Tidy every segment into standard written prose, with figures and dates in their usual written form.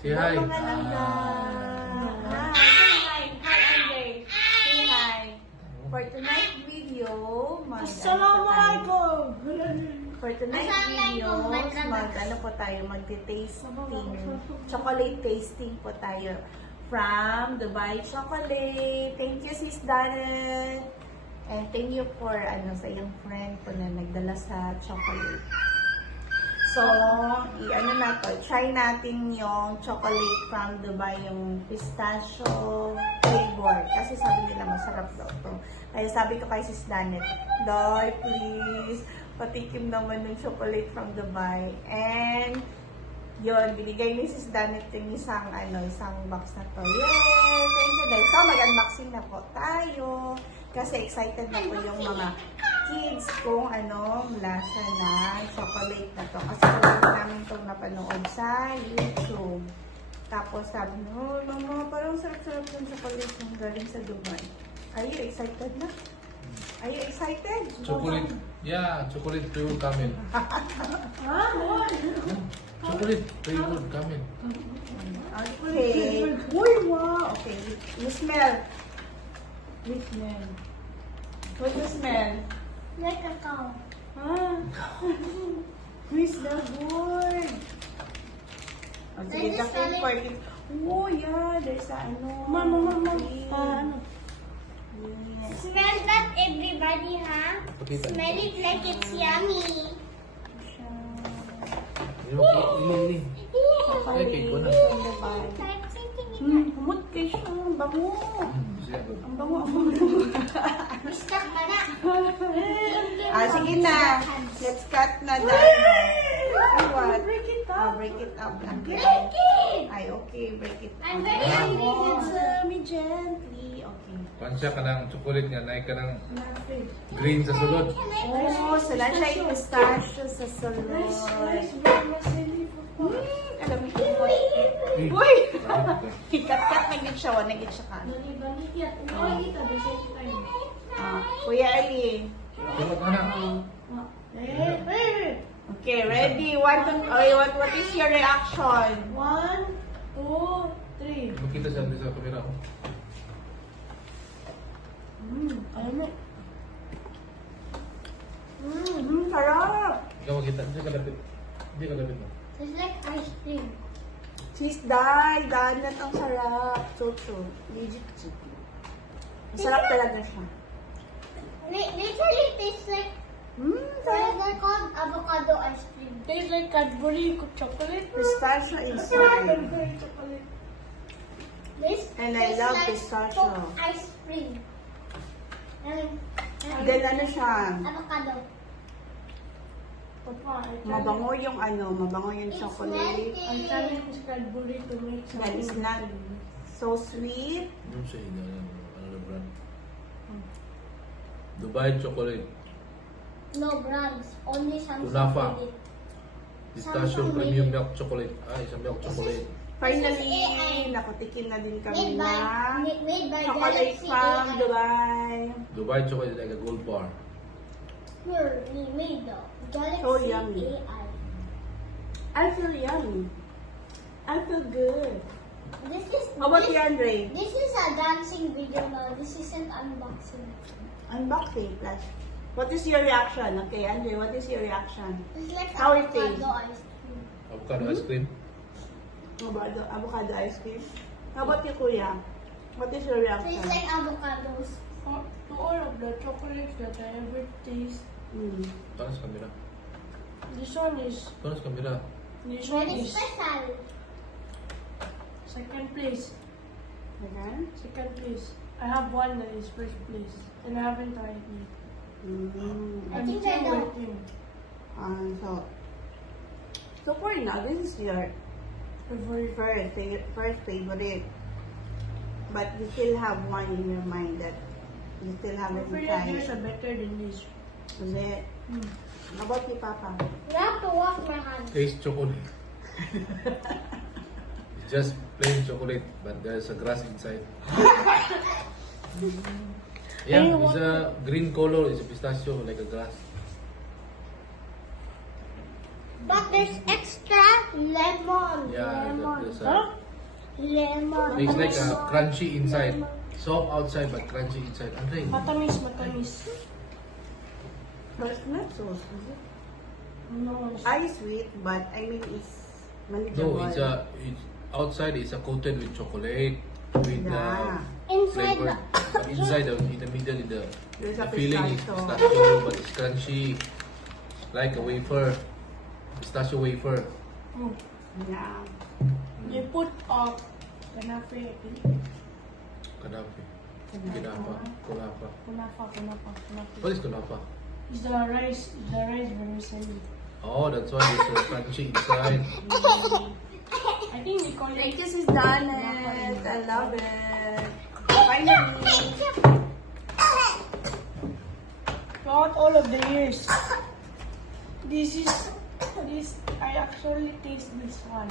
Say hi. Hello, mga langga. Hi. Say hi. Hi, Andre. Say hi. For tonight's video, Assalamualaikum. For tonight's video, ano po tayo, magti-tasting, chocolate tasting po tayo from Dubai Chocolate. Thank you, Sis Danet. And thank you for sa iyong friend po na nagdala sa chocolate. So, try natin yung chocolate from Dubai, yung pistachio flavor. Kasi sabi nila masarap daw to. Kaya sabi ko kay Sis Danet, Doy, please, patikim naman ng chocolate from Dubai. And, yun, binigay ni Sis Danet yung isang box na to. Yay! Thank you, Day. So, mag-unboxing na po tayo. Kasi excited na po yung mga kids kung anong lasa ng chocolate na to. Kasi namin itong napanood sa YouTube. Tapos sabi no, mama, parang sarap-sarap ng chocolate yung galing sa Dubai. Are you excited na? Are you excited? Chocolate. Yeah, chocolate flavor camel. Chocolate flavor camel. Okay. Uy, wow. Okay, you smell. We smell. What do you smell? Like a cow. We smell good. Oh, sige, Let's the smell for it. Oh, yeah. There's Mama. Yes. Smell that, everybody, huh? Pakita. Smell it like it's yummy. Ini. Chocolate cake ko na. from Dubai. Start sitting in Humot kayo siya. Ang bango. Siya ko. Ang bango. Ang bango. Stuck ka na. Sige na. Let's cut na dahil. What? Break it Break it up. Okay. Break it! Ay, okay. Break it up. I'm very angry. me gently. Okay. Pansya ka ng chocolate nga, naik ka ng green sa sulod. Oh, sila siya yung pistachio sa salon. Alam mo ko. Uy! Hikat-kat nagit siya. Nagit siya ka. Kuya Ali. Tulog ka na. Okay, ready? What is your reaction? 1, 2, 3. Makita siya sa kamera ko. Sarap! Ikaw makita. Hindi ka lapit. Hindi ka lapit na. It's like ice cream. Cheese dye, donut ang sarap. So, legit cheap. Masarap talaga siya. Literally tastes like they're called avocado ice cream. Tastes like Cadbury chocolate. Pistachio inside. Cadbury chocolate. This And I tastes love like pistachio. Coke ice cream. And Then ano siya, avocado. Papa, mabango yung mabango yung It's chocolate. I'm trying to Cadbury to make That is not so sweet. Yung siya ano na brand. Dubai chocolate. No brands, only Samsung. Kunafa. made it. Pistachio Samsung premium made it. milk chocolate. Isang milk chocolate. Finally, nakatikim na din kami Made by na made by chocolate Galaxy from AI. Dubai. Dubai chocolate is like a gold bar. Here, we made the Galaxy So yummy. AI. I feel yummy. I feel good. This is How about this, you, Andre? this is a dancing video now. This isn't unboxing. Unboxing plus. What is your reaction? Okay, Andre, what is your reaction? It's like How it avocado tastes? ice cream. Avocado ice cream. Avocado ice cream. How about you, Kuya? What is your reaction? Tastes like avocados. To all of the chocolates that I ever taste, Mm. Tanas kamera. this one is Tanas kamera. Very special. second place. Again? Second place. I have one that is first place, and I haven't tried it. Mm. I I'm think I still know. waiting. So for now, this is your Favorite. first favorite. But you still have one in your mind that you still I haven't feel like these tried. are better than this. Is it? How about you, Papa? You have to wash my hands. Taste chocolate. It's just plain chocolate, but there's a grass inside. Yeah, it's a green color. It's a pistachio like a grass. But there's extra Lemon. Yeah, Lemon. that's Huh? Lemon. It's like crunchy inside. Soft outside but crunchy inside. Andre. Matamis, matamis. But it's not so sweet. No, it's I sweet, but I mean it's No, manageable. it's outside is coated with chocolate with Yeah. Inside flavor. the. But inside in the middle There's the a filling is pistachio. pistachio but it's crunchy like a wafer. Pistachio wafer. mm. Yeah. They put kanafe, I think. Kanafe. Kunafa. Kunafa. Kunafa. What is kunafa? Is the rice vermicelli. Oh, that's why it's so crunchy inside. I think they call Thank it. you, Sis Danet. I love it. Finally. Throughout all of the years, I actually taste this one.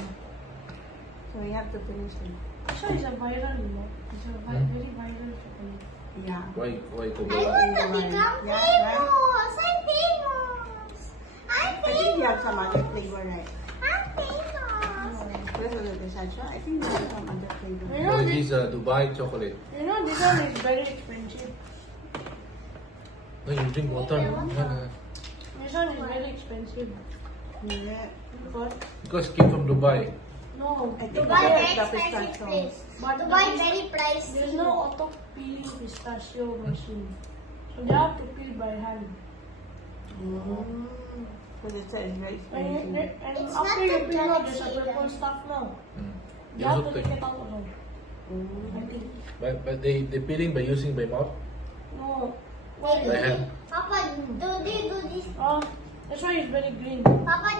So we have to finish it. This one is a viral, you know. It's a very viral chocolate. Yeah. Why I Kobe? want to become Yeah, right? famous. I'm famous. I'm I think you have famous. some other flavor, right? I'm famous. Where's the pistachio? I think you have some other flavor. You No, know, it is Dubai chocolate. you know this one is very expensive. No, you drink water. This one is very expensive. Yeah. Because Because it came from Dubai. no, I think Dubai that's very the expensive pistachio. place. But Dubai there is- very pricey. there's no auto peeling pistachio machine, so they have to peel by hand. Mm. So they said it's very And, expensive. and It's after not you the peel out, there's a galaxy, purple then. stuff now. Mm. You You have also to take, take it out also. Mm. I think. but they peeling by using by mouth. No. They do By this. hand. Papa, do they do this? That's why it's very green. Papa,